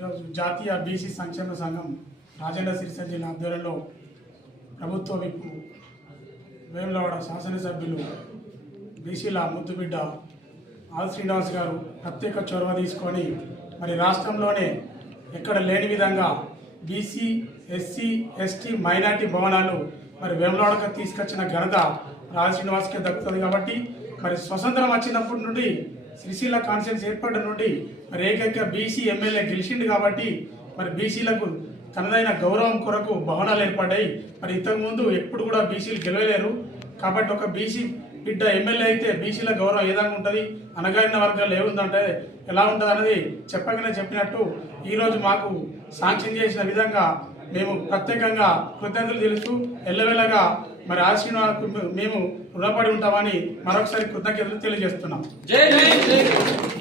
ఈరోజు జాతీయ బీసీ సంక్షేమ సంఘం రాజేంద్ర సిరిసిల్ల జిల్లా ఆధ్వర్యంలో ప్రభుత్వ విప్పు వేములవాడ శాసనసభ్యులు బీసీల ముద్దుబిడ్డ ఆల్ శ్రీనివాస్ గారు ప్రత్యేక చొరవ తీసుకొని మరి రాష్ట్రంలోనే ఎక్కడ లేని విధంగా బీసీ ఎస్సీ ఎస్టీ మైనార్టీ భవనాలు మరి వేములవాడకు తీసుకొచ్చిన ఘనత రాజ శ్రీనివాస్కే దక్కుతుంది కాబట్టి మరి స్వతంత్రం వచ్చినప్పటి నుండి శ్రీశైల కాన్ఫరెన్స్ ఏర్పడడం నుండి మరి ఏకైక బీసీ ఎమ్మెల్యే గెలిచిండు కాబట్టి మరి బీసీలకు తనదైన గౌరవం కొరకు భవనాలు ఏర్పడ్డాయి. మరి ఇంతకుముందు ఎప్పుడు కూడా బీసీలు గెలవలేరు. కాబట్టి ఒక బీసీ బిడ్డ ఎమ్మెల్యే అయితే బీసీల గౌరవం ఏ విధంగా ఉంటుంది? అనగారిన వర్గాలు ఏముందంటే ఎలా ఉంటుంది అనేది చెప్పగానే చెప్పినట్టు ఈరోజు మాకు శాంక్షన్ చేసిన విధంగా మేము ప్రత్యేకంగా కృతజ్ఞతలు తెలుస్తూ ఎల్లవెల్లగా మరి ఆశీర్వాదకు మేము రుణపడి ఉంటామని మరొకసారి కృతజ్ఞతలు తెలియజేస్తున్నాం. జై జై